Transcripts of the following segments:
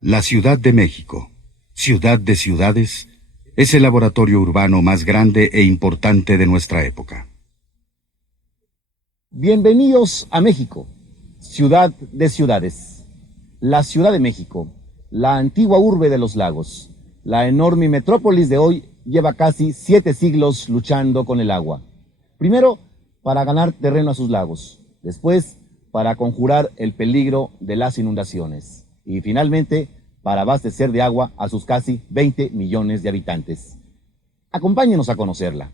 La Ciudad de México, ciudad de ciudades, es el laboratorio urbano más grande e importante de nuestra época. Bienvenidos a México, ciudad de ciudades. La Ciudad de México, la antigua urbe de los lagos, la enorme metrópolis de hoy lleva casi 7 siglos luchando con el agua. Primero, para ganar terreno a sus lagos. Después, para conjurar el peligro de las inundaciones. Y finalmente, para abastecer de agua a sus casi 20 millones de habitantes. Acompáñenos a conocerla.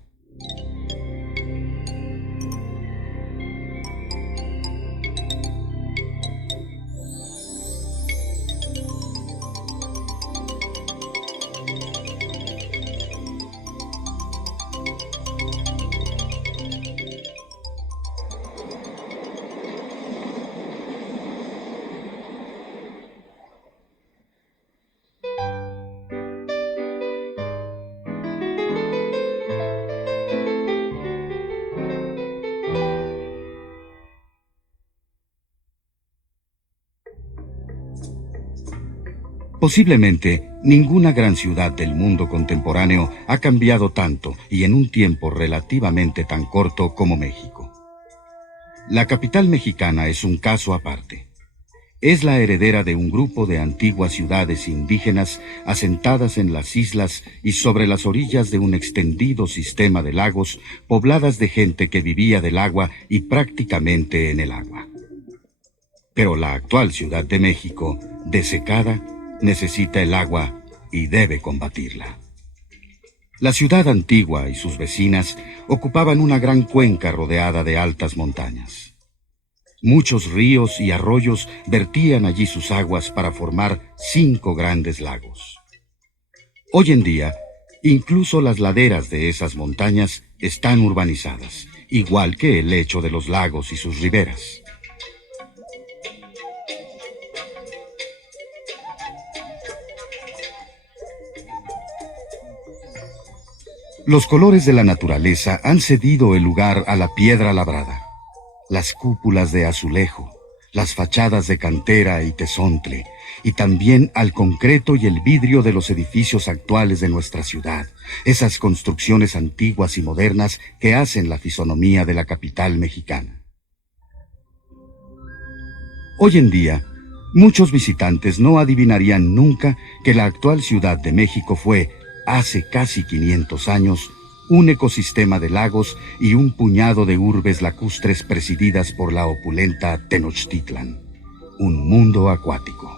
Posiblemente, ninguna gran ciudad del mundo contemporáneo ha cambiado tanto y en un tiempo relativamente tan corto como México. La capital mexicana es un caso aparte. Es la heredera de un grupo de antiguas ciudades indígenas asentadas en las islas y sobre las orillas de un extendido sistema de lagos pobladas de gente que vivía del agua y prácticamente en el agua. Pero la actual Ciudad de México, desecada, necesita el agua y debe combatirla. La ciudad antigua y sus vecinas ocupaban una gran cuenca rodeada de altas montañas. Muchos ríos y arroyos vertían allí sus aguas para formar 5 grandes lagos. Hoy en día, incluso las laderas de esas montañas están urbanizadas, igual que el lecho de los lagos y sus riberas. Los colores de la naturaleza han cedido el lugar a la piedra labrada, las cúpulas de azulejo, las fachadas de cantera y tezontle, y también al concreto y el vidrio de los edificios actuales de nuestra ciudad, esas construcciones antiguas y modernas que hacen la fisonomía de la capital mexicana. Hoy en día, muchos visitantes no adivinarían nunca que la actual Ciudad de México fue, hace casi 500 años, un ecosistema de lagos y un puñado de urbes lacustres presididas por la opulenta Tenochtitlan, un mundo acuático.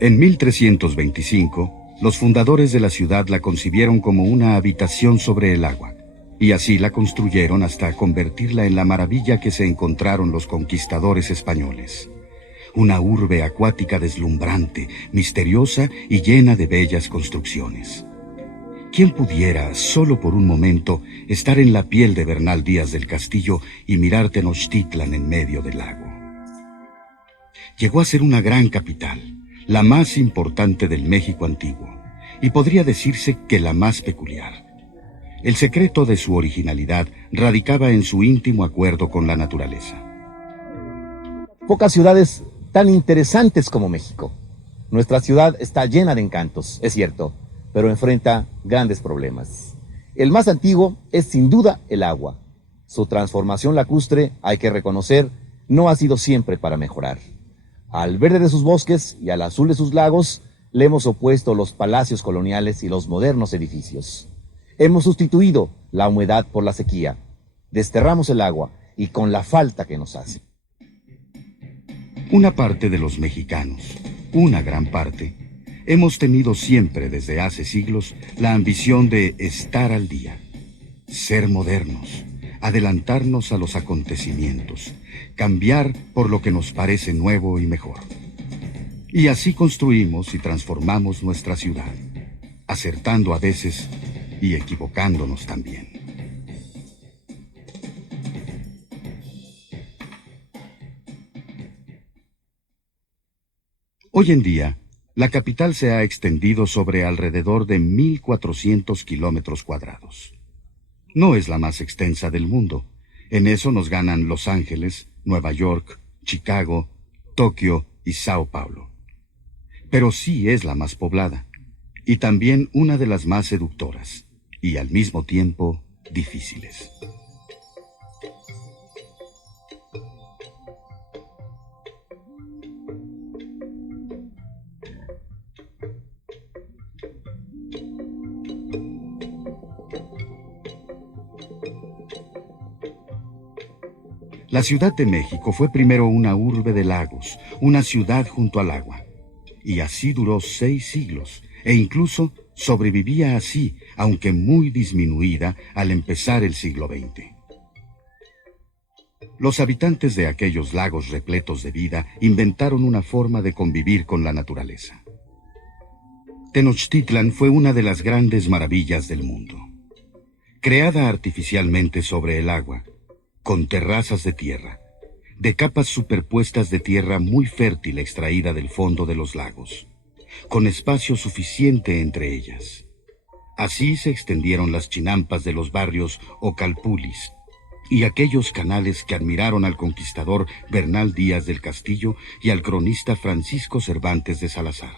En 1325, los fundadores de la ciudad la concibieron como una habitación sobre el agua, y así la construyeron hasta convertirla en la maravilla que se encontraron los conquistadores españoles. Una urbe acuática deslumbrante, misteriosa y llena de bellas construcciones. ¿Quién pudiera, solo por un momento, estar en la piel de Bernal Díaz del Castillo y mirar Tenochtitlan en medio del lago? Llegó a ser una gran capital, la más importante del México antiguo, y podría decirse que la más peculiar. El secreto de su originalidad radicaba en su íntimo acuerdo con la naturaleza. Pocas ciudades tan interesantes como México. Nuestra ciudad está llena de encantos, es cierto, pero enfrenta grandes problemas. El más antiguo es sin duda el agua. Su transformación lacustre, hay que reconocer, no ha sido siempre para mejorar. Al verde de sus bosques y al azul de sus lagos, le hemos opuesto los palacios coloniales y los modernos edificios. Hemos sustituido la humedad por la sequía. Desterramos el agua y con la falta que nos hace. Una parte de los mexicanos, una gran parte, hemos tenido siempre desde hace siglos la ambición de estar al día, ser modernos, adelantarnos a los acontecimientos, cambiar por lo que nos parece nuevo y mejor. Y así construimos y transformamos nuestra ciudad, acertando a veces y equivocándonos también. Hoy en día, la capital se ha extendido sobre alrededor de 1.400 kilómetros cuadrados. No es la más extensa del mundo. En eso nos ganan Los Ángeles, Nueva York, Chicago, Tokio y Sao Paulo. Pero sí es la más poblada, y también una de las más seductoras, y al mismo tiempo difíciles. La Ciudad de México fue primero una urbe de lagos, una ciudad junto al agua. Y así duró 6 siglos, e incluso sobrevivía así, aunque muy disminuida, al empezar el siglo XX. Los habitantes de aquellos lagos repletos de vida inventaron una forma de convivir con la naturaleza. Tenochtitlan fue una de las grandes maravillas del mundo. Creada artificialmente sobre el agua, con terrazas de tierra, de capas superpuestas de tierra muy fértil extraída del fondo de los lagos, con espacio suficiente entre ellas. Así se extendieron las chinampas de los barrios Ocalpulis y aquellos canales que admiraron al conquistador Bernal Díaz del Castillo y al cronista Francisco Cervantes de Salazar,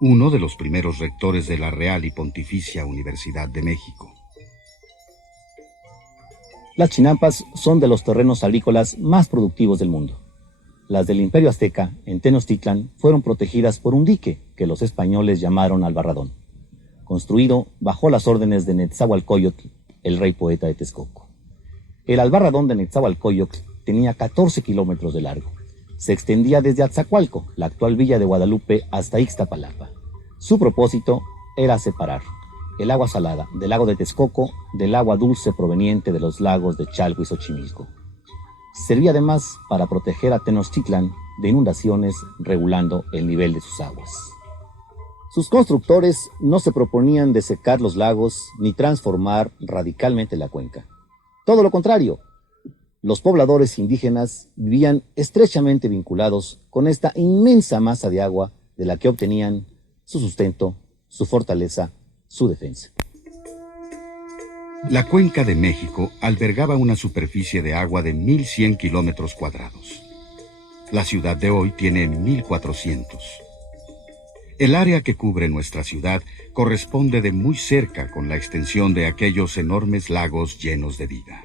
uno de los primeros rectores de la Real y Pontificia Universidad de México. Las chinampas son de los terrenos agrícolas más productivos del mundo. Las del Imperio Azteca, en Tenochtitlan, fueron protegidas por un dique que los españoles llamaron Albarradón, construido bajo las órdenes de Netzahualcóyotl, el rey poeta de Texcoco. El Albarradón de Netzahualcóyotl tenía 14 kilómetros de largo. Se extendía desde Atzacualco, la actual villa de Guadalupe, hasta Ixtapalapa. Su propósito era separar el agua salada del lago de Texcoco del agua dulce proveniente de los lagos de Chalco y Xochimilco. Servía además para proteger a Tenochtitlan de inundaciones, regulando el nivel de sus aguas. Sus constructores no se proponían desecar los lagos ni transformar radicalmente la cuenca. Todo lo contrario, los pobladores indígenas vivían estrechamente vinculados con esta inmensa masa de agua de la que obtenían su sustento, su fortaleza, su defensa. La cuenca de México albergaba una superficie de agua de 1.100 kilómetros cuadrados. La ciudad de hoy tiene 1.400. El área que cubre nuestra ciudad corresponde de muy cerca con la extensión de aquellos enormes lagos llenos de vida.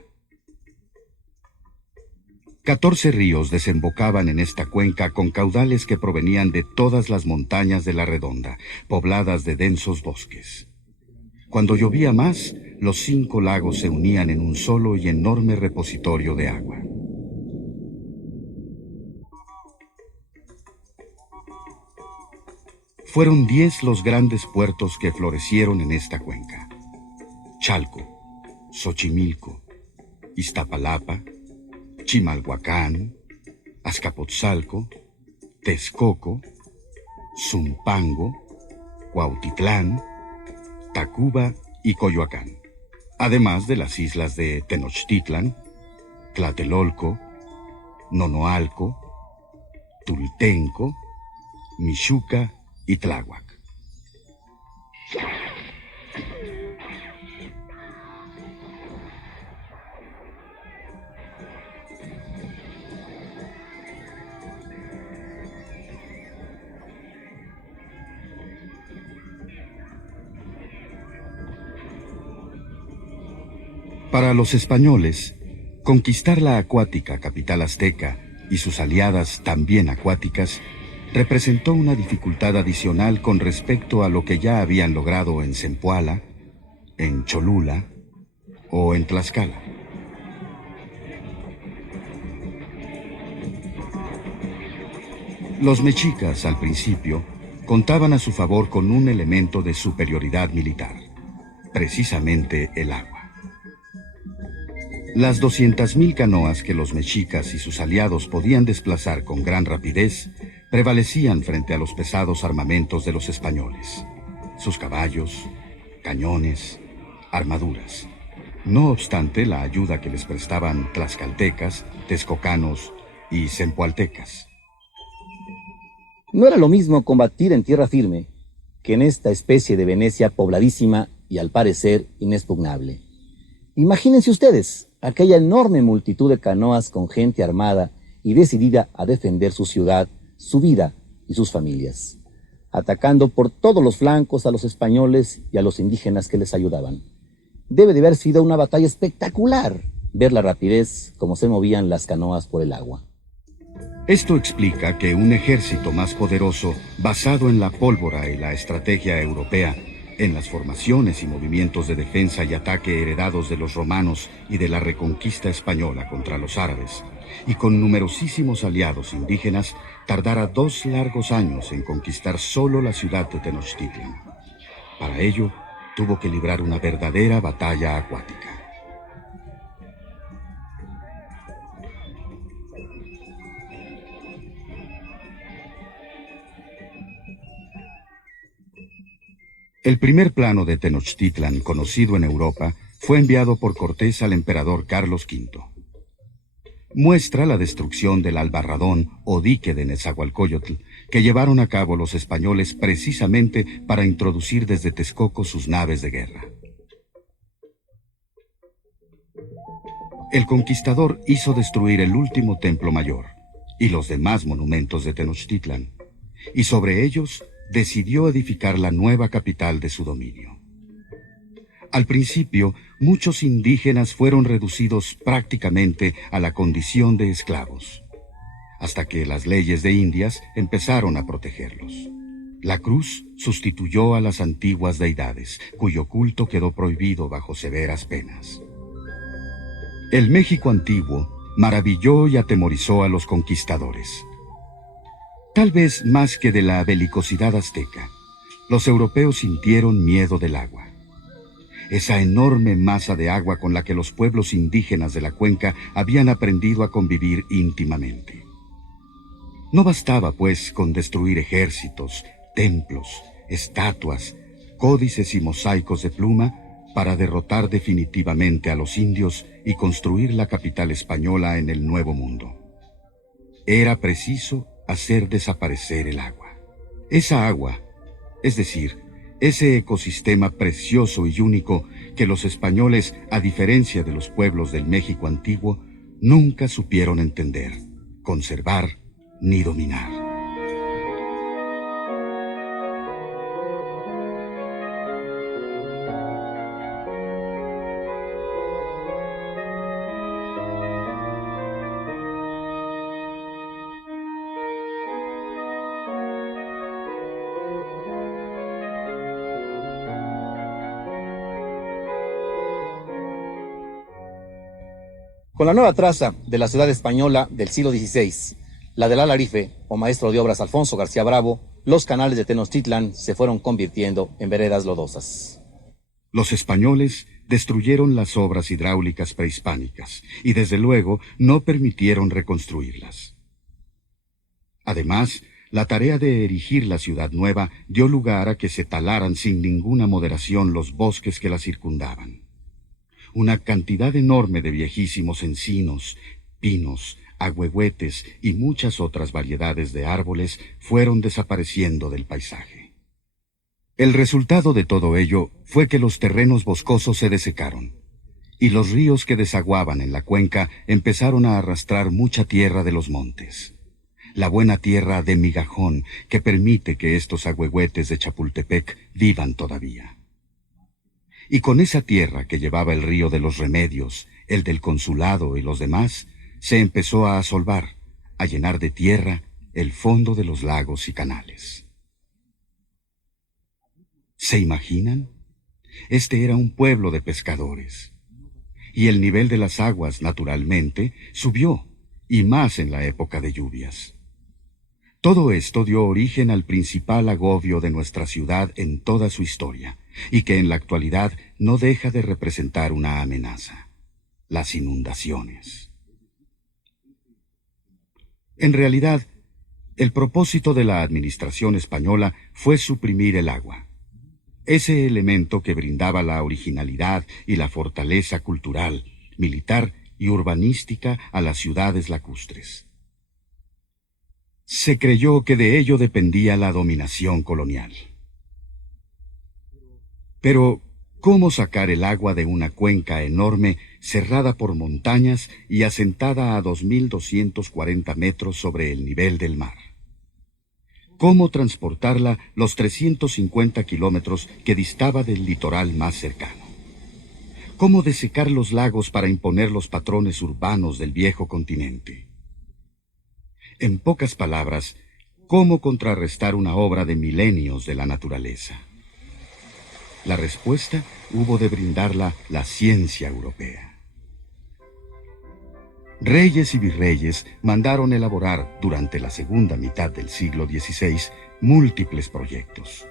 14 ríos desembocaban en esta cuenca con caudales que provenían de todas las montañas de la Redonda, pobladas de densos bosques. Cuando llovía más, los 5 lagos se unían en un solo y enorme repositorio de agua. Fueron 10 los grandes puertos que florecieron en esta cuenca: Chalco, Xochimilco, Iztapalapa, Chimalhuacán, Azcapotzalco, Texcoco, Zumpango, Cuautitlán, Tacuba y Coyoacán, además de las islas de Tenochtitlan, Tlatelolco, Nonoalco, Tultenco, Mixuca y Tláhuac. Para los españoles, conquistar la acuática capital azteca y sus aliadas también acuáticas representó una dificultad adicional con respecto a lo que ya habían logrado en Zempoala, en Cholula o en Tlaxcala. Los mexicas, al principio, contaban a su favor con un elemento de superioridad militar, precisamente el agua. Las 200,000 canoas que los mexicas y sus aliados podían desplazar con gran rapidez prevalecían frente a los pesados armamentos de los españoles. Sus caballos, cañones, armaduras. No obstante la ayuda que les prestaban tlaxcaltecas, texcocanos y zempoaltecas. No era lo mismo combatir en tierra firme que en esta especie de Venecia pobladísima y al parecer inexpugnable. Imagínense ustedes aquella enorme multitud de canoas con gente armada y decidida a defender su ciudad, su vida y sus familias, atacando por todos los flancos a los españoles y a los indígenas que les ayudaban. Debe de haber sido una batalla espectacular ver la rapidez como se movían las canoas por el agua. Esto explica que un ejército más poderoso, basado en la pólvora y la estrategia europea, en las formaciones y movimientos de defensa y ataque heredados de los romanos y de la reconquista española contra los árabes, y con numerosísimos aliados indígenas, tardara 2 largos años en conquistar solo la ciudad de Tenochtitlan. Para ello, tuvo que librar una verdadera batalla acuática. El primer plano de Tenochtitlan conocido en Europa fue enviado por Cortés al emperador Carlos V. Muestra la destrucción del Albarradón o dique de Nezahualcóyotl que llevaron a cabo los españoles precisamente para introducir desde Texcoco sus naves de guerra. El conquistador hizo destruir el último templo mayor y los demás monumentos de Tenochtitlan, y sobre ellos decidió edificar la nueva capital de su dominio. Al principio, muchos indígenas fueron reducidos prácticamente a la condición de esclavos, hasta que las leyes de Indias empezaron a protegerlos. La cruz sustituyó a las antiguas deidades, cuyo culto quedó prohibido bajo severas penas. El México antiguo maravilló y atemorizó a los conquistadores. Tal vez más que de la belicosidad azteca, los europeos sintieron miedo del agua. Esa enorme masa de agua con la que los pueblos indígenas de la cuenca habían aprendido a convivir íntimamente. No bastaba, pues, con destruir ejércitos, templos, estatuas, códices y mosaicos de pluma para derrotar definitivamente a los indios y construir la capital española en el Nuevo Mundo. Era preciso hacer desaparecer el agua. Esa agua, es decir, ese ecosistema precioso y único que los españoles, a diferencia de los pueblos del México antiguo, nunca supieron entender, conservar ni dominar. Con la nueva traza de la ciudad española del siglo XVI, la del alarife o maestro de obras Alfonso García Bravo, los canales de Tenochtitlan se fueron convirtiendo en veredas lodosas. Los españoles destruyeron las obras hidráulicas prehispánicas y desde luego no permitieron reconstruirlas. Además, la tarea de erigir la ciudad nueva dio lugar a que se talaran sin ninguna moderación los bosques que la circundaban. Una cantidad enorme de viejísimos encinos, pinos, ahuehuetes y muchas otras variedades de árboles fueron desapareciendo del paisaje. El resultado de todo ello fue que los terrenos boscosos se desecaron, y los ríos que desaguaban en la cuenca empezaron a arrastrar mucha tierra de los montes. La buena tierra de migajón que permite que estos ahuehuetes de Chapultepec vivan todavía. Y con esa tierra que llevaba el río de los Remedios, el del Consulado y los demás, se empezó a asolvar, a llenar de tierra el fondo de los lagos y canales. ¿Se imaginan? Este era un pueblo de pescadores. Y el nivel de las aguas, naturalmente, subió, y más en la época de lluvias. Todo esto dio origen al principal agobio de nuestra ciudad en toda su historia, y que en la actualidad no deja de representar una amenaza: las inundaciones. En realidad, el propósito de la administración española fue suprimir el agua. ese elemento que brindaba la originalidad y la fortaleza cultural, militar y urbanística a las ciudades lacustres. Se creyó que de ello dependía la dominación colonial. Pero, ¿cómo sacar el agua de una cuenca enorme cerrada por montañas y asentada a 2.240 metros sobre el nivel del mar? ¿Cómo transportarla los 350 kilómetros que distaba del litoral más cercano? ¿Cómo desecar los lagos para imponer los patrones urbanos del viejo continente? En pocas palabras, ¿cómo contrarrestar una obra de milenios de la naturaleza? La respuesta hubo de brindarla la ciencia europea. Reyes y virreyes mandaron elaborar durante la segunda mitad del siglo XVI múltiples proyectos.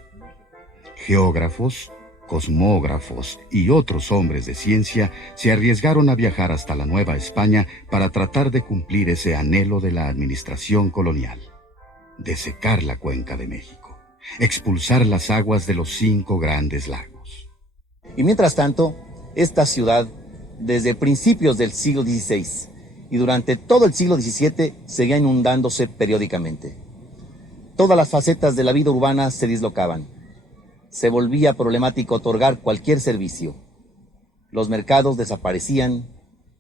Geógrafos, cosmógrafos y otros hombres de ciencia se arriesgaron a viajar hasta la Nueva España para tratar de cumplir ese anhelo de la administración colonial: desecar la cuenca de México, expulsar las aguas de los 5 grandes lagos. Y mientras tanto, esta ciudad, desde principios del siglo XVI y durante todo el siglo XVII, seguía inundándose periódicamente. Todas las facetas de la vida urbana se dislocaban. Se volvía problemático otorgar cualquier servicio. Los mercados desaparecían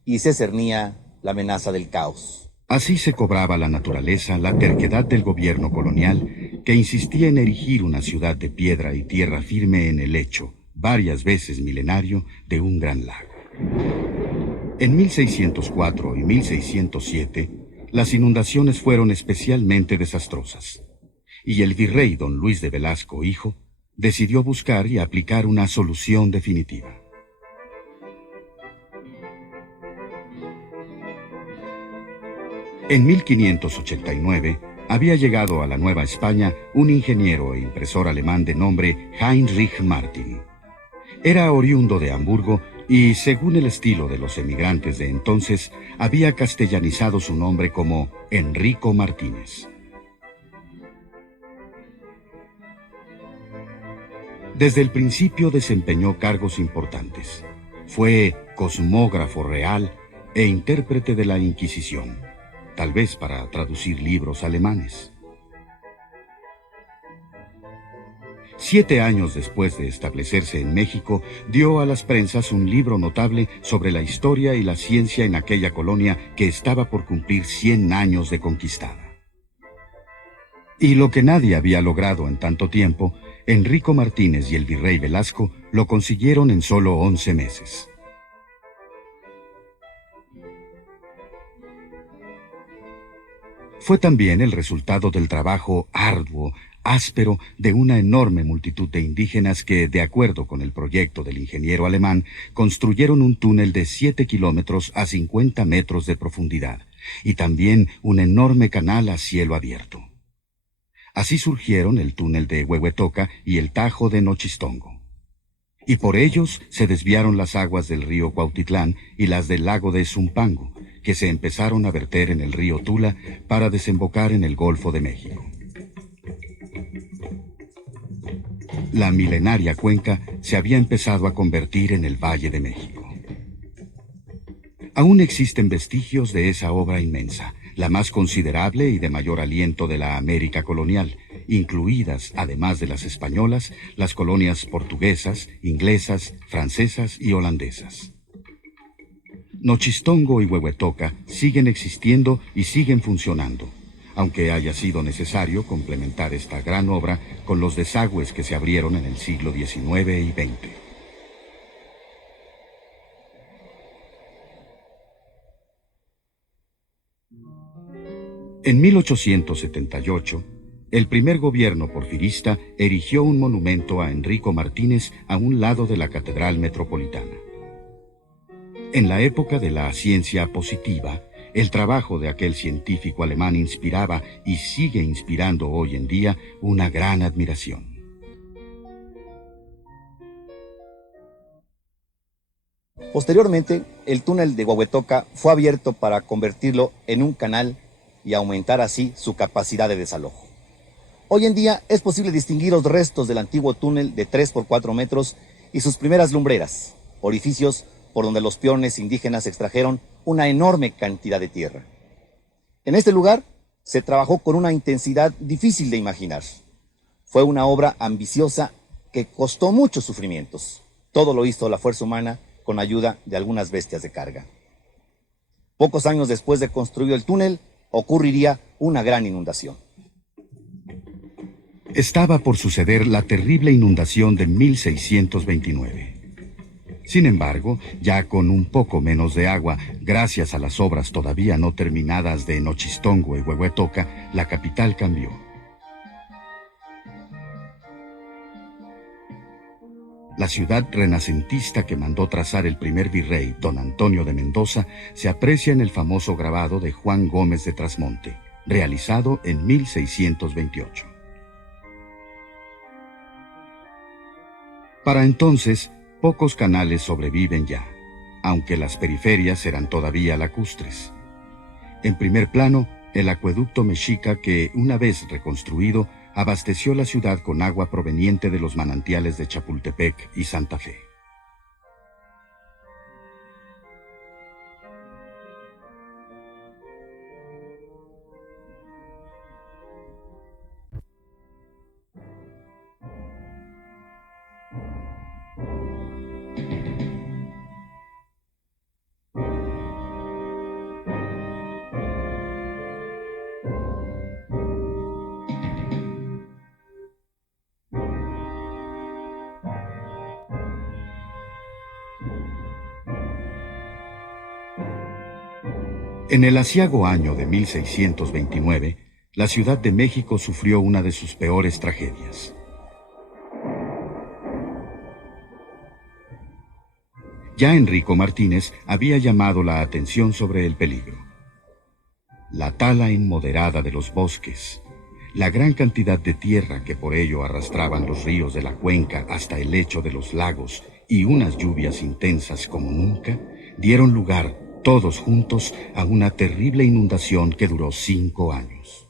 y se cernía la amenaza del caos. Así se cobraba la naturaleza la terquedad del gobierno colonial, que insistía en erigir una ciudad de piedra y tierra firme en el lecho, varias veces milenario, de un gran lago. En 1604 y 1607, las inundaciones fueron especialmente desastrosas, y el virrey don Luis de Velasco, hijo, decidió buscar y aplicar una solución definitiva. En 1589 había llegado a la Nueva España un ingeniero e impresor alemán de nombre Heinrich Martin. Era oriundo de Hamburgo y, según el estilo de los emigrantes de entonces, había castellanizado su nombre como Enrico Martínez. Desde el principio desempeñó cargos importantes. Fue cosmógrafo real e intérprete de la Inquisición, tal vez para traducir libros alemanes. 7 años después de establecerse en México, dio a las prensas un libro notable sobre la historia y la ciencia en aquella colonia que estaba por cumplir 100 años de conquistada. Y lo que nadie había logrado en tanto tiempo, Enrico Martínez y el virrey Velasco lo consiguieron en solo 11 meses. Fue también el resultado del trabajo arduo, áspero, de una enorme multitud de indígenas que, de acuerdo con el proyecto del ingeniero alemán, construyeron un túnel de 7 kilómetros a 50 metros de profundidad, y también un enorme canal a cielo abierto. Así surgieron el túnel de Huehuetoca y el Tajo de Nochistongo. Y por ellos se desviaron las aguas del río Cuautitlán y las del lago de Zumpango, que se empezaron a verter en el río Tula para desembocar en el Golfo de México. La milenaria cuenca se había empezado a convertir en el Valle de México. Aún existen vestigios de esa obra inmensa, la más considerable y de mayor aliento de la América colonial, incluidas, además de las españolas, las colonias portuguesas, inglesas, francesas y holandesas. Nochistongo y Huehuetoca siguen existiendo y siguen funcionando, aunque haya sido necesario complementar esta gran obra con los desagües que se abrieron en el siglo XIX y XX. En 1878, el primer gobierno porfirista erigió un monumento a Enrico Martínez a un lado de la Catedral Metropolitana. En la época de la ciencia positiva, el trabajo de aquel científico alemán inspiraba y sigue inspirando hoy en día una gran admiración. Posteriormente, el túnel de Huehuetoca fue abierto para convertirlo en un canal y aumentar así su capacidad de desalojo. Hoy en día es posible distinguir los restos del antiguo túnel de 3 por 4 metros y sus primeras lumbreras, orificios por donde los peones indígenas extrajeron una enorme cantidad de tierra. En este lugar se trabajó con una intensidad difícil de imaginar. Fue una obra ambiciosa que costó muchos sufrimientos. Todo lo hizo la fuerza humana con ayuda de algunas bestias de carga. Pocos años después de construido el túnel, ocurriría una gran inundación. Estaba por suceder la terrible inundación de 1629. Sin embargo, ya con un poco menos de agua, gracias a las obras todavía no terminadas de Nochistongo y Huehuetoca, la capital cambió. La ciudad renacentista que mandó trazar el primer virrey, don Antonio de Mendoza, se aprecia en el famoso grabado de Juan Gómez de Trasmonte, realizado en 1628. Para entonces, pocos canales sobreviven ya, aunque las periferias eran todavía lacustres. En primer plano, el acueducto mexica que, una vez reconstruido, abasteció la ciudad con agua proveniente de los manantiales de Chapultepec y Santa Fe. En el aciago año de 1629, la Ciudad de México sufrió una de sus peores tragedias. Ya Enrico Martínez había llamado la atención sobre el peligro. La tala inmoderada de los bosques, la gran cantidad de tierra que por ello arrastraban los ríos de la cuenca hasta el lecho de los lagos y unas lluvias intensas como nunca, dieron lugar, todos juntos, a una terrible inundación que duró 5 años.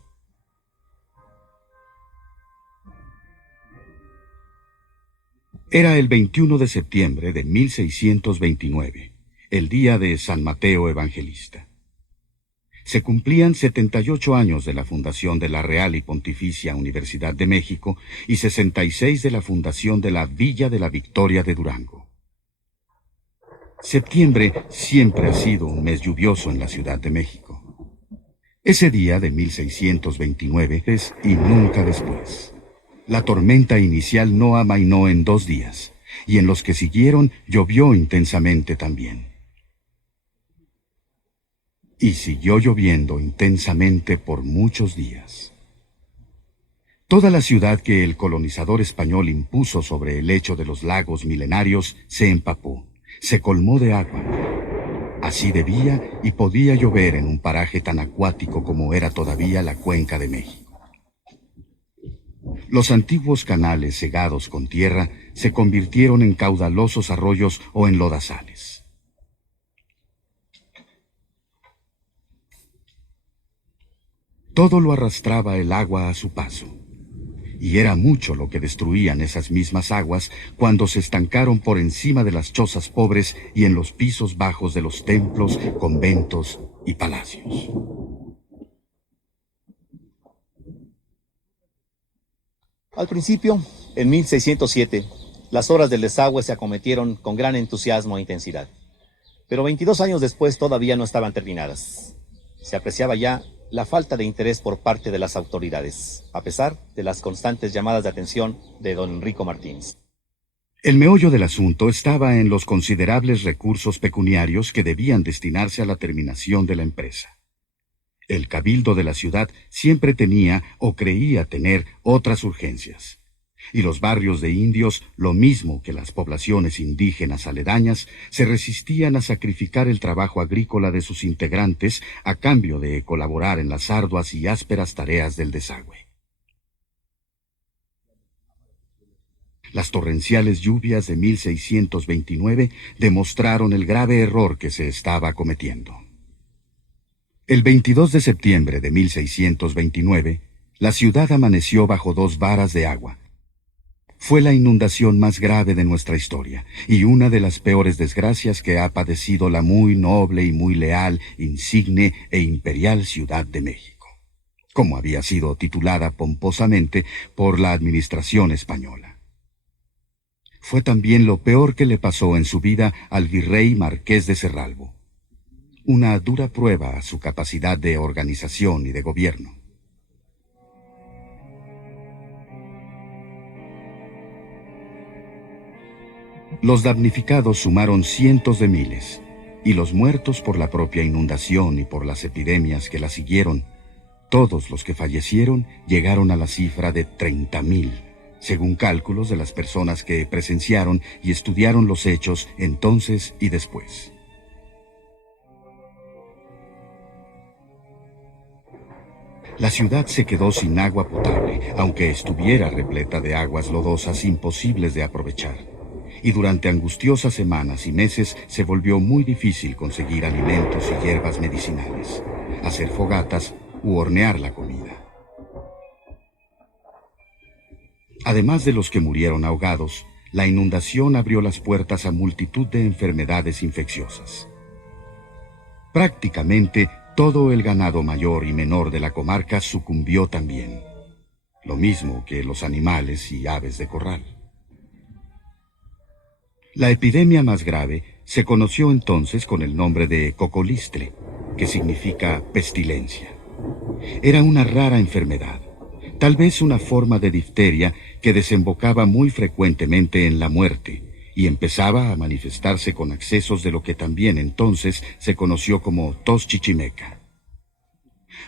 Era el 21 de septiembre de 1629, el día de San Mateo Evangelista. Se cumplían 78 años de la fundación de la Real y Pontificia Universidad de México y 66 de la fundación de la Villa de la Victoria de Durango. Septiembre siempre ha sido un mes lluvioso en la Ciudad de México. Ese día de 1629 es y nunca después. La tormenta inicial no amainó en 2 días, y en los que siguieron llovió intensamente también. Y siguió lloviendo intensamente por muchos días. Toda la ciudad que el colonizador español impuso sobre el lecho de los lagos milenarios se empapó, se colmó de agua. Así debía y podía llover en un paraje tan acuático como era todavía la Cuenca de México. Los antiguos canales cegados con tierra se convirtieron en caudalosos arroyos o en lodazales. Todo lo arrastraba el agua a su paso, y era mucho lo que destruían esas mismas aguas cuando se estancaron por encima de las chozas pobres y en los pisos bajos de los templos, conventos y palacios. Al principio, en 1607, las obras del desagüe se acometieron con gran entusiasmo e intensidad. Pero 22 años después todavía no estaban terminadas. Se apreciaba ya la falta de interés por parte de las autoridades, a pesar de las constantes llamadas de atención de don Enrico Martínez. El meollo del asunto estaba en los considerables recursos pecuniarios que debían destinarse a la terminación de la empresa. El cabildo de la ciudad siempre tenía o creía tener otras urgencias, y los barrios de indios, lo mismo que las poblaciones indígenas aledañas, se resistían a sacrificar el trabajo agrícola de sus integrantes a cambio de colaborar en las arduas y ásperas tareas del desagüe. Las torrenciales lluvias de 1629 demostraron el grave error que se estaba cometiendo. El 22 de septiembre de 1629, La ciudad amaneció bajo 2 varas de agua. Fue la inundación más grave de nuestra historia, y una de las peores desgracias que ha padecido la muy noble y muy leal, insigne e imperial Ciudad de México, como había sido titulada pomposamente por la administración española. Fue también lo peor que le pasó en su vida al virrey Marqués de Cerralbo, una dura prueba a su capacidad de organización y de gobierno. Los damnificados sumaron cientos de miles, y los muertos por la propia inundación y por las epidemias que la siguieron, todos los que fallecieron llegaron a la cifra de 30,000, según cálculos de las personas que presenciaron y estudiaron los hechos entonces y después. La ciudad se quedó sin agua potable, aunque estuviera repleta de aguas lodosas imposibles de aprovechar. Y durante angustiosas semanas y meses se volvió muy difícil conseguir alimentos y hierbas medicinales, hacer fogatas u hornear la comida. Además de los que murieron ahogados, la inundación abrió las puertas a multitud de enfermedades infecciosas. Prácticamente todo el ganado mayor y menor de la comarca sucumbió también, lo mismo que los animales y aves de corral. La epidemia más grave se conoció entonces con el nombre de cocolistle, que significa pestilencia. Era una rara enfermedad, tal vez una forma de difteria que desembocaba muy frecuentemente en la muerte y empezaba a manifestarse con accesos de lo que también entonces se conoció como tos chichimeca.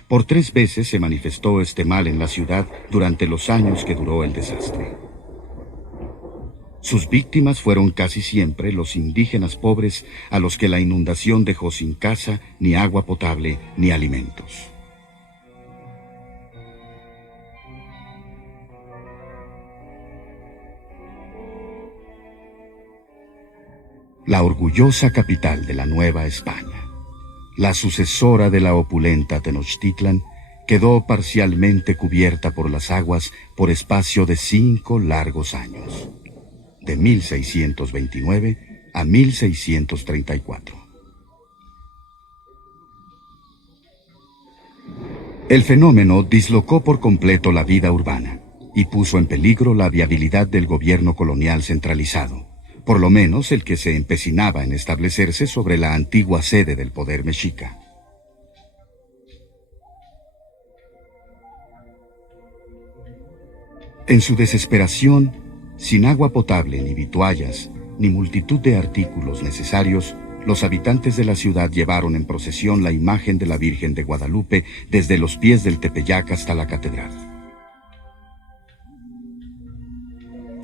Por 3 veces se manifestó este mal en la ciudad durante los años que duró el desastre. Sus víctimas fueron casi siempre los indígenas pobres a los que la inundación dejó sin casa, ni agua potable, ni alimentos. La orgullosa capital de la Nueva España, la sucesora de la opulenta Tenochtitlan, quedó parcialmente cubierta por las aguas por espacio de 5 largos años, de 1629 a 1634. El fenómeno dislocó por completo la vida urbana y puso en peligro la viabilidad del gobierno colonial centralizado, por lo menos el que se empecinaba en establecerse sobre la antigua sede del poder mexica. En su desesperación, sin agua potable ni vituallas, ni multitud de artículos necesarios, los habitantes de la ciudad llevaron en procesión la imagen de la Virgen de Guadalupe desde los pies del Tepeyac hasta la catedral.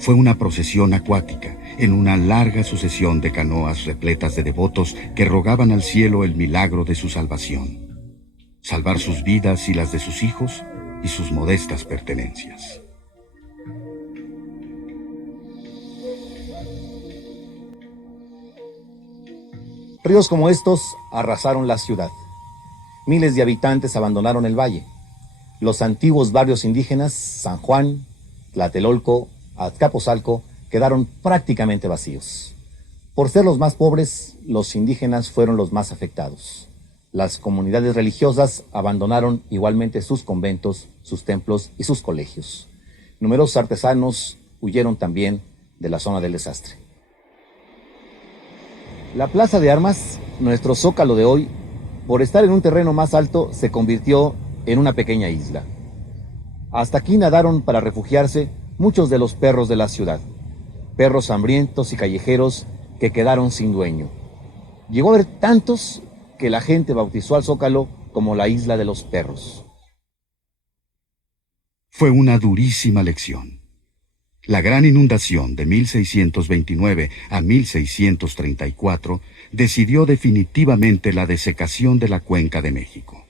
Fue una procesión acuática, en una larga sucesión de canoas repletas de devotos que rogaban al cielo el milagro de su salvación, salvar sus vidas y las de sus hijos y sus modestas pertenencias. Ríos como estos arrasaron la ciudad. Miles de habitantes abandonaron el valle. Los antiguos barrios indígenas, San Juan, Tlatelolco, Azcapotzalco, quedaron prácticamente vacíos. Por ser los más pobres, los indígenas fueron los más afectados. Las comunidades religiosas abandonaron igualmente sus conventos, sus templos y sus colegios. Numerosos artesanos huyeron también de la zona del desastre. La Plaza de Armas, nuestro zócalo de hoy, por estar en un terreno más alto, se convirtió en una pequeña isla. Hasta aquí nadaron para refugiarse muchos de los perros de la ciudad, perros hambrientos y callejeros que quedaron sin dueño. Llegó a haber tantos que la gente bautizó al zócalo como la isla de los perros. Fue una durísima lección. La gran inundación de 1629 a 1634 decidió definitivamente la desecación de la cuenca de México.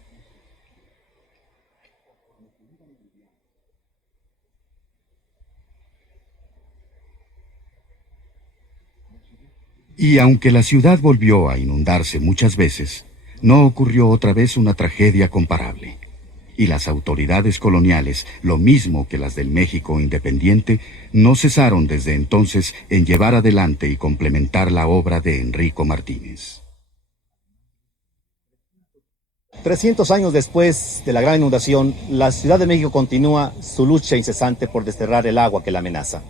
Y aunque la ciudad volvió a inundarse muchas veces, no ocurrió otra vez una tragedia comparable. y las autoridades coloniales, lo mismo que las del México independiente, no cesaron desde entonces en llevar adelante y complementar la obra de Enrico Martínez. 300 años después de la gran inundación, la Ciudad de México continúa su lucha incesante por desterrar el agua que la amenaza,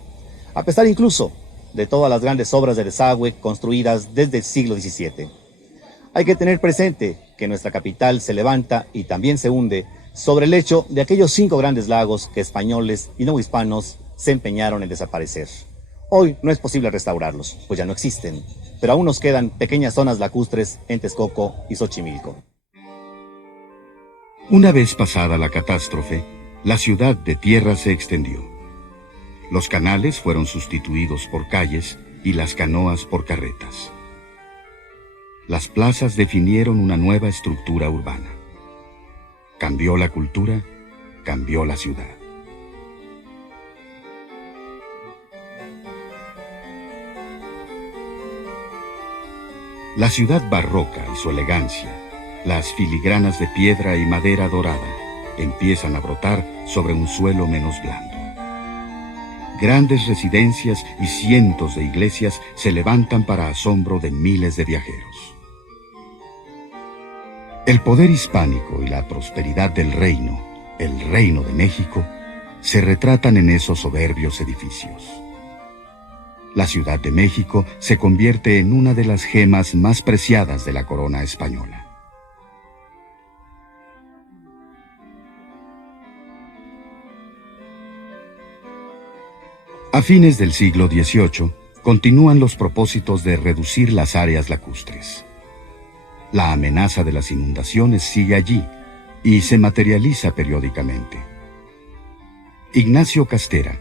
a pesar incluso de todas las grandes obras de desagüe construidas desde el siglo XVII. Hay que tener presente que nuestra capital se levanta y también se hunde sobre el lecho de aquellos 5 grandes lagos que españoles y no hispanos se empeñaron en desaparecer. Hoy no es posible restaurarlos, pues ya no existen, pero aún nos quedan pequeñas zonas lacustres en Texcoco y Xochimilco. Una vez pasada la catástrofe, la ciudad de tierra se extendió. Los canales fueron sustituidos por calles y las canoas por carretas. Las plazas definieron una nueva estructura urbana. Cambió la cultura, cambió la ciudad. La ciudad barroca y su elegancia, las filigranas de piedra y madera dorada, empiezan a brotar sobre un suelo menos blando. Grandes residencias y cientos de iglesias se levantan para asombro de miles de viajeros. El poder hispánico y la prosperidad del reino, el Reino de México, se retratan en esos soberbios edificios. La Ciudad de México se convierte en una de las gemas más preciadas de la corona española. A fines del siglo XVIII, continúan los propósitos de reducir las áreas lacustres. La amenaza de las inundaciones sigue allí y se materializa periódicamente. Ignacio Castera,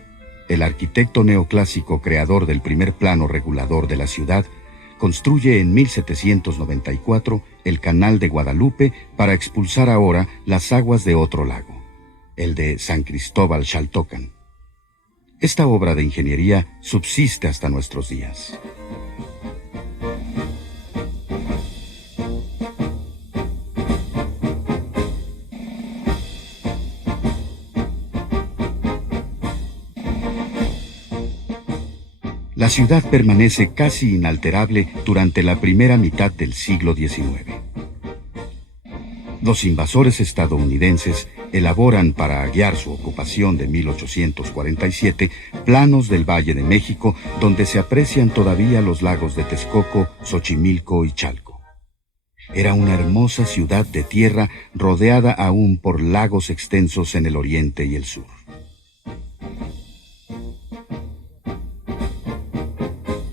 el arquitecto neoclásico creador del primer plano regulador de la ciudad, construye en 1794 el Canal de Guadalupe para expulsar ahora las aguas de otro lago, el de San Cristóbal Xaltocan. Esta obra de ingeniería subsiste hasta nuestros días. La ciudad permanece casi inalterable durante la primera mitad del siglo XIX. Los invasores estadounidenses elaboran para guiar su ocupación de 1847 planos del Valle de México donde se aprecian todavía los lagos de Texcoco, Xochimilco y Chalco. Era una hermosa ciudad de tierra rodeada aún por lagos extensos en el oriente y el sur.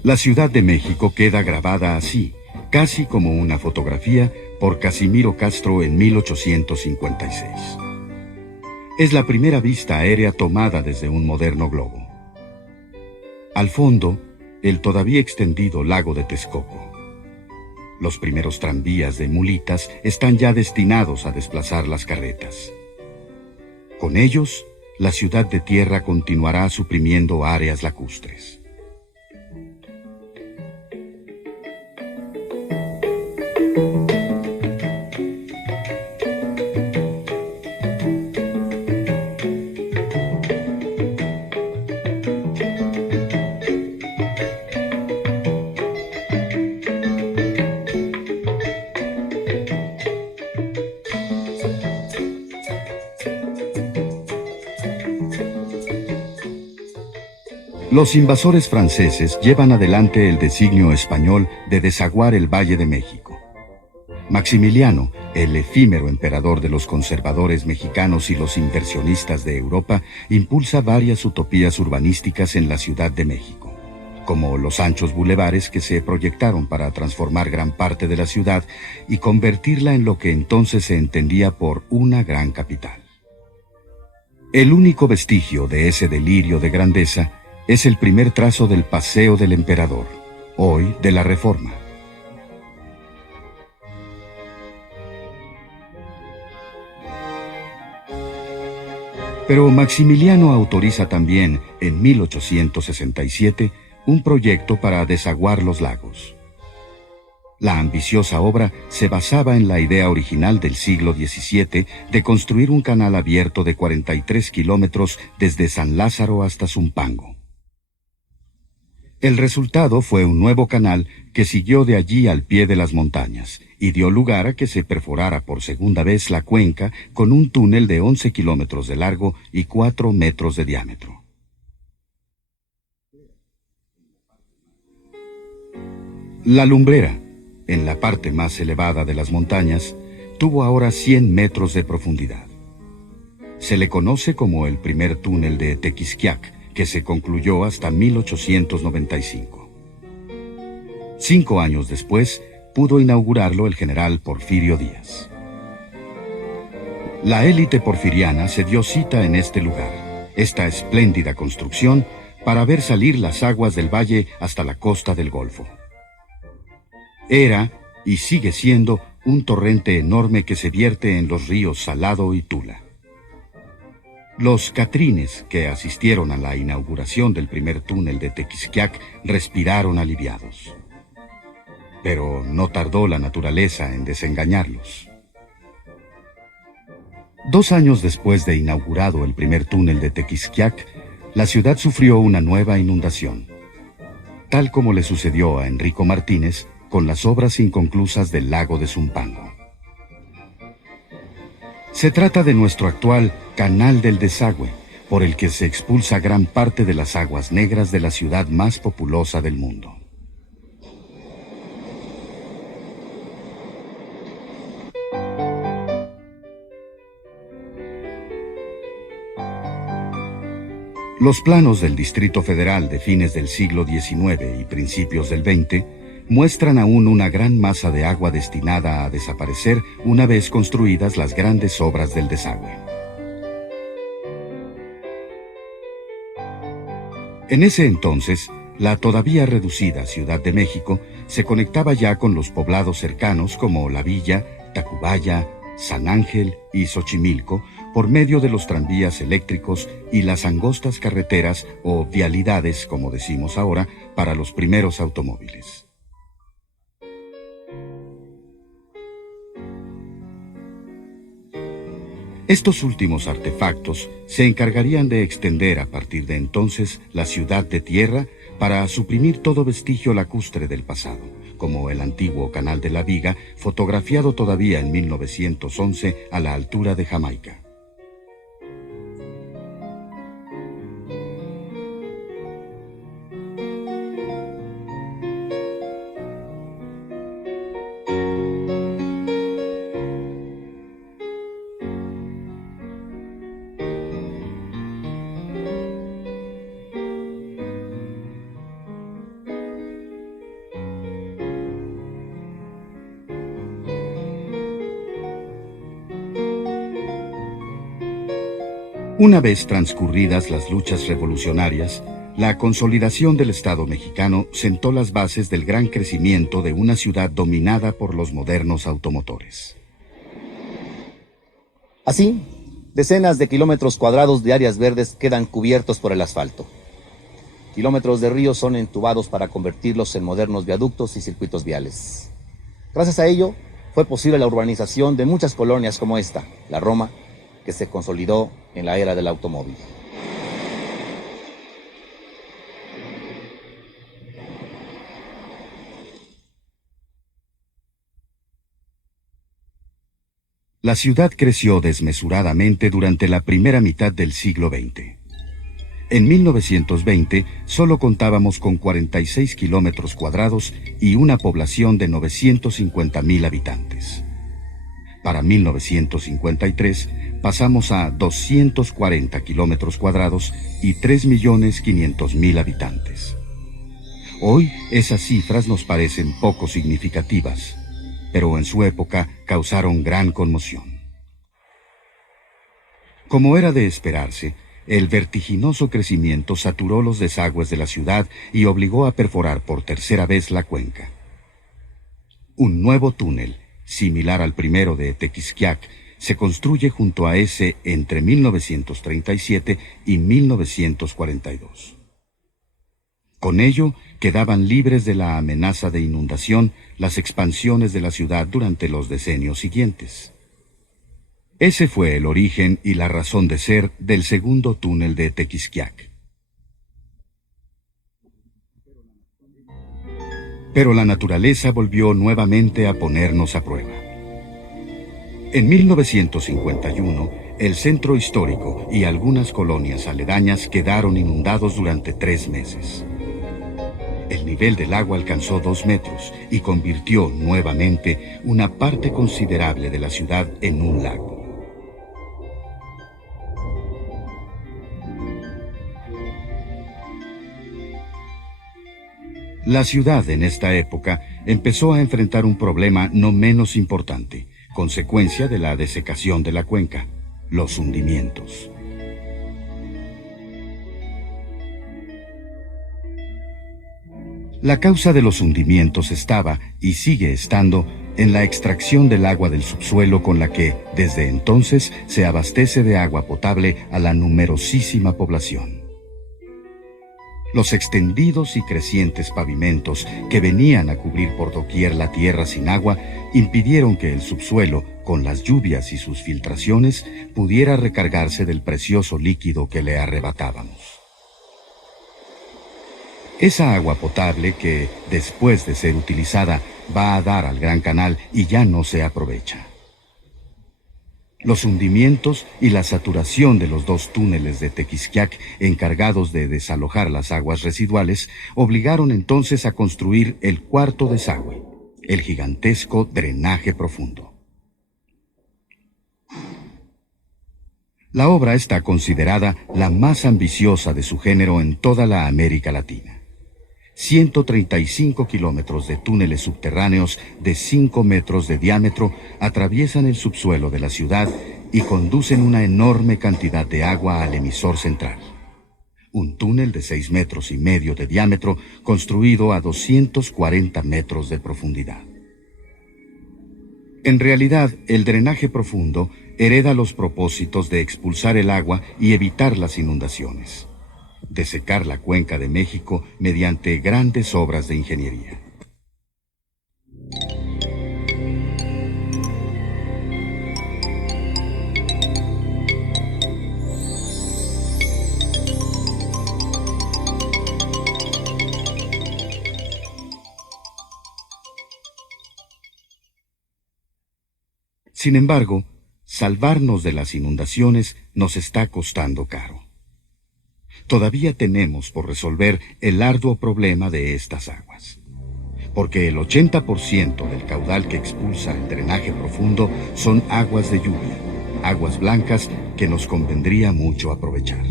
La Ciudad de México queda grabada así, casi como una fotografía, por Casimiro Castro en 1856. Es la primera vista aérea tomada desde un moderno globo. Al fondo, el todavía extendido lago de Texcoco. Los primeros tranvías de mulitas están ya destinados a desplazar las carretas. Con ellos, la ciudad de tierra continuará suprimiendo áreas lacustres. Los invasores franceses llevan adelante el designio español de desaguar el Valle de México. Maximiliano, el efímero emperador de los conservadores mexicanos y los inversionistas de Europa, impulsa varias utopías urbanísticas en la Ciudad de México, como los anchos bulevares que se proyectaron para transformar gran parte de la ciudad y convertirla en lo que entonces se entendía por una gran capital. El único vestigio de ese delirio de grandeza es el primer trazo del Paseo del Emperador, hoy de la Reforma. Pero Maximiliano autoriza también, en 1867, un proyecto para desaguar los lagos. La ambiciosa obra se basaba en la idea original del siglo XVII de construir un canal abierto de 43 kilómetros desde San Lázaro hasta Zumpango. El resultado fue un nuevo canal que siguió de allí al pie de las montañas y dio lugar a que se perforara por segunda vez la cuenca con un túnel de 11 kilómetros de largo y 4 metros de diámetro. La Lumbrera, en la parte más elevada de las montañas, tuvo ahora 100 metros de profundidad. Se le conoce como el primer túnel de Tequisquiac, que se concluyó hasta 1895. 5 años después, pudo inaugurarlo el general Porfirio Díaz. La élite porfiriana se dio cita en este lugar, esta espléndida construcción, para ver salir las aguas del valle hasta la costa del Golfo. Era, y sigue siendo, un torrente enorme que se vierte en los ríos Salado y Tula. Los catrines que asistieron a la inauguración del primer túnel de Tequisquiac respiraron aliviados. Pero no tardó la naturaleza en desengañarlos. 2 años después de inaugurado el primer túnel de Tequisquiac, la ciudad sufrió una nueva inundación, tal como le sucedió a Enrico Martínez con las obras inconclusas del lago de Zumpango. Se trata de nuestro actual Canal del Desagüe, por el que se expulsa gran parte de las aguas negras de la ciudad más populosa del mundo. Los planos del Distrito Federal de fines del siglo XIX y principios del XX muestran aún una gran masa de agua destinada a desaparecer una vez construidas las grandes obras del desagüe. En ese entonces, la todavía reducida Ciudad de México se conectaba ya con los poblados cercanos como La Villa, Tacubaya, San Ángel y Xochimilco por medio de los tranvías eléctricos y las angostas carreteras o vialidades, como decimos ahora, para los primeros automóviles. Estos últimos artefactos se encargarían de extender a partir de entonces la ciudad de tierra para suprimir todo vestigio lacustre del pasado, como el antiguo Canal de la Viga, fotografiado todavía en 1911 a la altura de Jamaica. Una vez transcurridas las luchas revolucionarias, la consolidación del Estado mexicano sentó las bases del gran crecimiento de una ciudad dominada por los modernos automotores. Así, decenas de kilómetros cuadrados de áreas verdes quedan cubiertos por el asfalto. Kilómetros de ríos son entubados para convertirlos en modernos viaductos y circuitos viales. Gracias a ello, fue posible la urbanización de muchas colonias como esta, la Roma, que se consolidó en la era del automóvil. La ciudad creció desmesuradamente durante la primera mitad del siglo XX. En 1920 solo contábamos con 46 kilómetros cuadrados y una población de 950,000 habitantes. Para 1953 pasamos a 240 kilómetros cuadrados y 3.500.000 habitantes. Hoy esas cifras nos parecen poco significativas, pero en su época causaron gran conmoción. Como era de esperarse, el vertiginoso crecimiento saturó los desagües de la ciudad y obligó a perforar por tercera vez la cuenca. Un nuevo túnel, similar al primero de Tequisquiac, se construye junto a ese entre 1937 y 1942. Con ello, quedaban libres de la amenaza de inundación las expansiones de la ciudad durante los decenios siguientes. Ese fue el origen y la razón de ser del segundo túnel de Tequisquiac. Pero la naturaleza volvió nuevamente a ponernos a prueba. En 1951, el centro histórico y algunas colonias aledañas quedaron inundados durante 3 meses. El nivel del agua alcanzó 2 metros y convirtió nuevamente una parte considerable de la ciudad en un lago. La ciudad en esta época empezó a enfrentar un problema no menos importante, consecuencia de la desecación de la cuenca: los hundimientos. La causa de los hundimientos estaba, y sigue estando, en la extracción del agua del subsuelo con la que, desde entonces, se abastece de agua potable a la numerosísima población. Los extendidos y crecientes pavimentos que venían a cubrir por doquier la tierra sin agua impidieron que el subsuelo, con las lluvias y sus filtraciones, pudiera recargarse del precioso líquido que le arrebatábamos. Esa agua potable que, después de ser utilizada, va a dar al Gran Canal y ya no se aprovecha. Los hundimientos y la saturación de los 2 túneles de Tequisquiac encargados de desalojar las aguas residuales obligaron entonces a construir el 4.º desagüe, el gigantesco drenaje profundo. La obra está considerada la más ambiciosa de su género en toda la América Latina. 135 kilómetros de túneles subterráneos de 5 metros de diámetro atraviesan el subsuelo de la ciudad y conducen una enorme cantidad de agua al emisor central. Un túnel de 6 metros y medio de diámetro construido a 240 metros de profundidad. En realidad, el drenaje profundo hereda los propósitos de expulsar el agua y evitar las inundaciones, de secar la cuenca de México mediante grandes obras de ingeniería. Sin embargo, salvarnos de las inundaciones nos está costando caro. Todavía tenemos por resolver el arduo problema de estas aguas, porque el 80% del caudal que expulsa el drenaje profundo son aguas de lluvia, aguas blancas que nos convendría mucho aprovechar.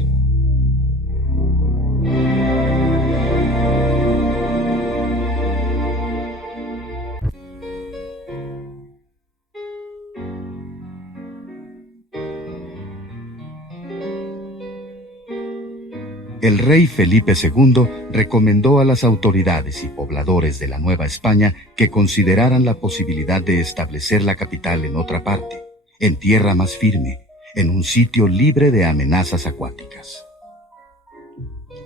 El rey Felipe II recomendó a las autoridades y pobladores de la Nueva España que consideraran la posibilidad de establecer la capital en otra parte, en tierra más firme, en un sitio libre de amenazas acuáticas.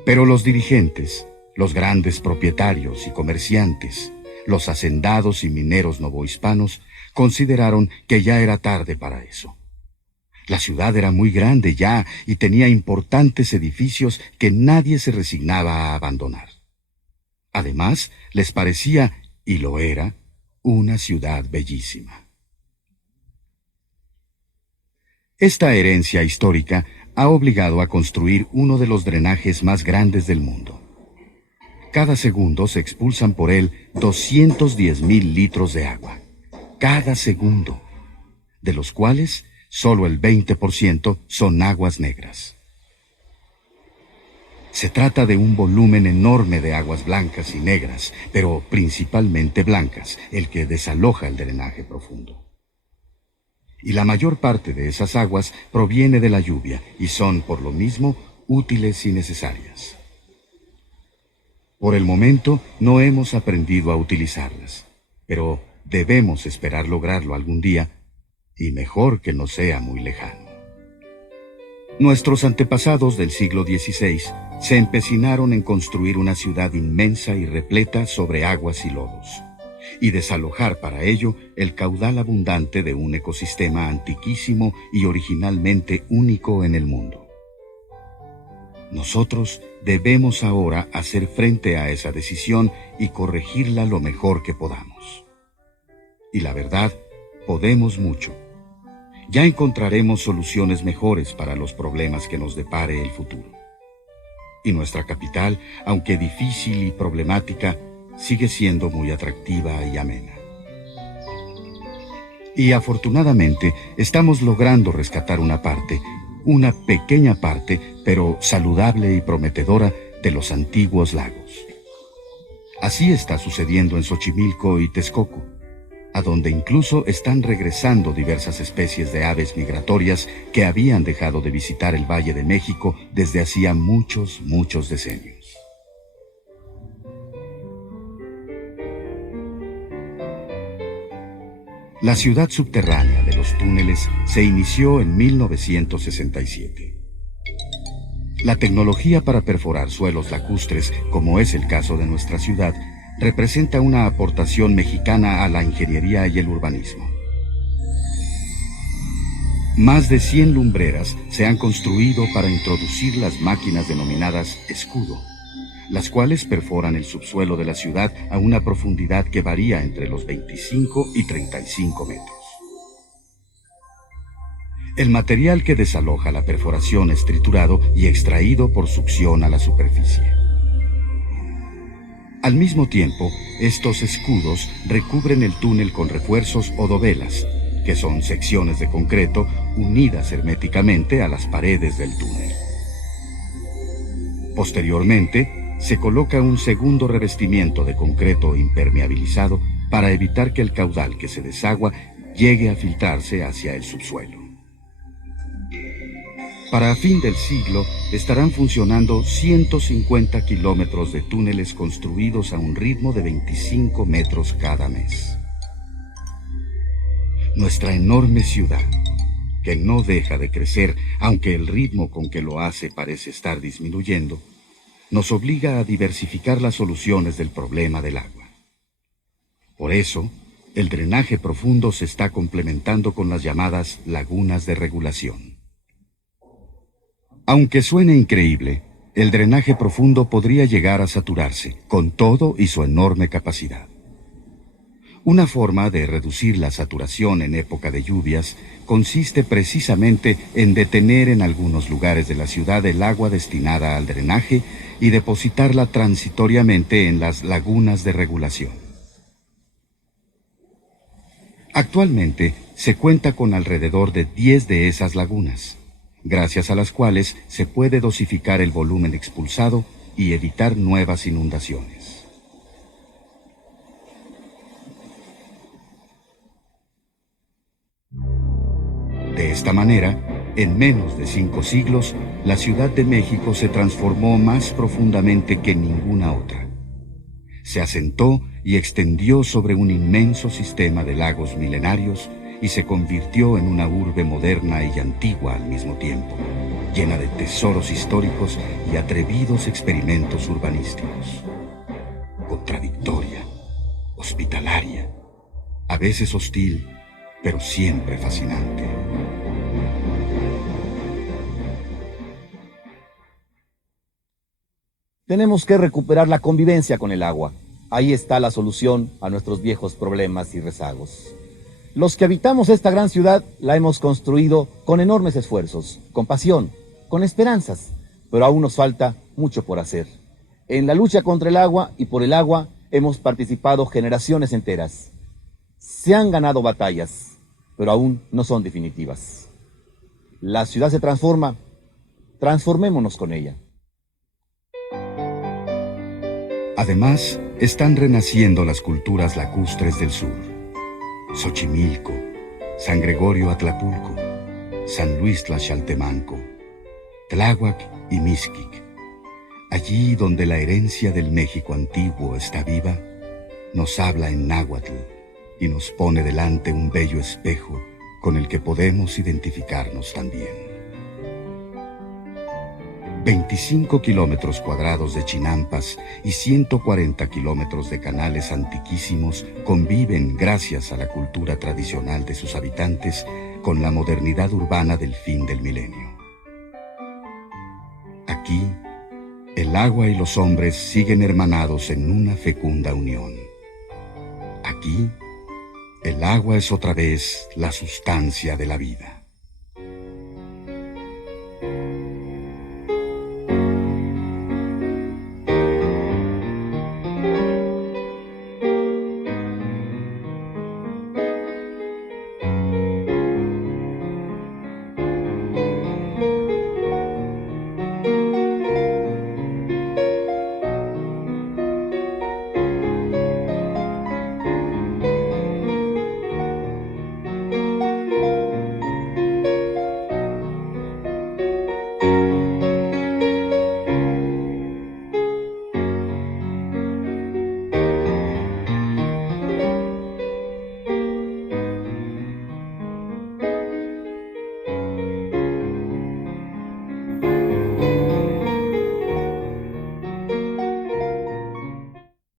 Pero los dirigentes, los grandes propietarios y comerciantes, los hacendados y mineros novohispanos consideraron que ya era tarde para eso. La ciudad era muy grande ya y tenía importantes edificios que nadie se resignaba a abandonar. Además, les parecía, y lo era, una ciudad bellísima. Esta herencia histórica ha obligado a construir uno de los drenajes más grandes del mundo. Cada segundo se expulsan por él 210,000 litros de agua. Cada segundo, de los cuales solo el 20% son aguas negras. Se trata de un volumen enorme de aguas blancas y negras, pero principalmente blancas, el que desaloja el drenaje profundo. Y la mayor parte de esas aguas proviene de la lluvia y son, por lo mismo, útiles y necesarias. Por el momento no hemos aprendido a utilizarlas, pero debemos esperar lograrlo algún día, y mejor que no sea muy lejano. Nuestros antepasados del siglo XVI se empecinaron en construir una ciudad inmensa y repleta sobre aguas y lodos, y desalojar para ello el caudal abundante de un ecosistema antiquísimo y originalmente único en el mundo. Nosotros debemos ahora hacer frente a esa decisión y corregirla lo mejor que podamos. Y la verdad, podemos mucho. Ya encontraremos soluciones mejores para los problemas que nos depare el futuro. Y nuestra capital, aunque difícil y problemática, sigue siendo muy atractiva y amena. Y afortunadamente estamos logrando rescatar una pequeña parte, pero saludable y prometedora, de los antiguos lagos. Así está sucediendo en Xochimilco y Texcoco, a donde incluso están regresando diversas especies de aves migratorias que habían dejado de visitar el Valle de México desde hacía muchos decenios. La ciudad subterránea de los túneles se inició en 1967. La tecnología para perforar suelos lacustres, como es el caso de nuestra ciudad, representa una aportación mexicana a la ingeniería y el urbanismo. Más de 100 lumbreras se han construido para introducir las máquinas denominadas escudo, las cuales perforan el subsuelo de la ciudad a una profundidad que varía entre los 25 y 35 metros. El material que desaloja la perforación es triturado y extraído por succión a la superficie. Al mismo tiempo, estos escudos recubren el túnel con refuerzos o dovelas, que son secciones de concreto unidas herméticamente a las paredes del túnel. Posteriormente, se coloca un segundo revestimiento de concreto impermeabilizado para evitar que el caudal que se desagua llegue a filtrarse hacia el subsuelo. Para fin del siglo, estarán funcionando 150 kilómetros de túneles construidos a un ritmo de 25 metros cada mes. Nuestra enorme ciudad, que no deja de crecer, aunque el ritmo con que lo hace parece estar disminuyendo, nos obliga a diversificar las soluciones del problema del agua. Por eso, el drenaje profundo se está complementando con las llamadas lagunas de regulación. Aunque suene increíble, el drenaje profundo podría llegar a saturarse, con todo y su enorme capacidad. Una forma de reducir la saturación en época de lluvias consiste precisamente en detener en algunos lugares de la ciudad el agua destinada al drenaje y depositarla transitoriamente en las lagunas de regulación. Actualmente se cuenta con alrededor de 10 de esas lagunas, gracias a las cuales se puede dosificar el volumen expulsado y evitar nuevas inundaciones. De esta manera, en menos de 5 siglos, la Ciudad de México se transformó más profundamente que ninguna otra. Se asentó y extendió sobre un inmenso sistema de lagos milenarios y se convirtió en una urbe moderna y antigua al mismo tiempo, llena de tesoros históricos y atrevidos experimentos urbanísticos. Contradictoria, hospitalaria, a veces hostil, pero siempre fascinante. Tenemos que recuperar la convivencia con el agua. Ahí está la solución a nuestros viejos problemas y rezagos. Los que habitamos esta gran ciudad la hemos construido con enormes esfuerzos, con pasión, con esperanzas, pero aún nos falta mucho por hacer. En la lucha contra el agua y por el agua hemos participado generaciones enteras. Se han ganado batallas, pero aún no son definitivas. La ciudad se transforma, transformémonos con ella. Además, están renaciendo las culturas lacustres del sur. Xochimilco, San Gregorio Atlapulco, San Luis Tlaxaltemanco, Tláhuac y Mixquic. Allí donde la herencia del México antiguo está viva, nos habla en náhuatl y nos pone delante un bello espejo con el que podemos identificarnos también. 25 kilómetros cuadrados de chinampas y 140 kilómetros de canales antiquísimos conviven, gracias a la cultura tradicional de sus habitantes, con la modernidad urbana del fin del milenio. Aquí, el agua y los hombres siguen hermanados en una fecunda unión. Aquí, el agua es otra vez la sustancia de la vida.